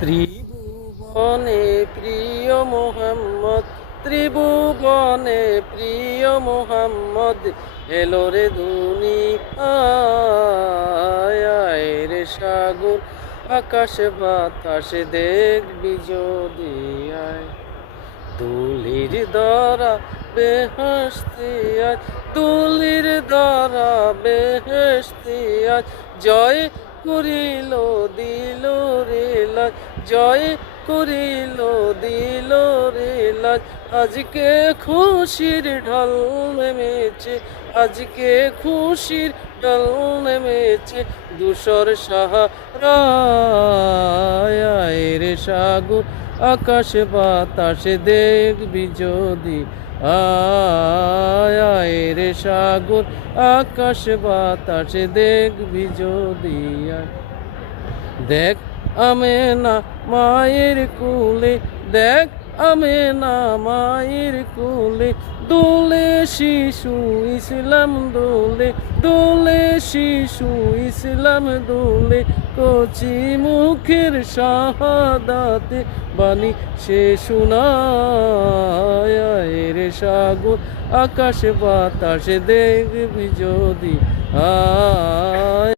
ত্রিভুবনে প্রিয় মোহাম্মদ, ত্রিভুবনে প্রিয় মোহাম্মদ, এলো রে দুনিয়ায় রে সাগর আকাশ বাতাস দেখবি যদি আয়। দুলির দ্বারা বেহেশতে আজ, দুলির দ্বারা বেহেশতে আজ, জয় করিল দিল রে লাজ, জয় করিল দিল রে লাজ। আজকে খুশির ঢল নেমেছে, আজকে খুশির ঢল নেমেছে, ধূসর সাহারায় রে সাগর আকাশ বাতাস দেখবি যদি আয় রে সাগর আকাশ বাতাস দেখবি যদি আয়। দেখ আমেনা মায়ের কোলে, দেখ আমেনা মায়ের কোলে, দোলে শিশু ইসলাম দোলে, দোলে শিশু ইসলাম দোলে, কচি মুখের শাহাদাতে বাণী সে শোনায় রে সাগর আকাশ বাতাস দেখবি যদি আয়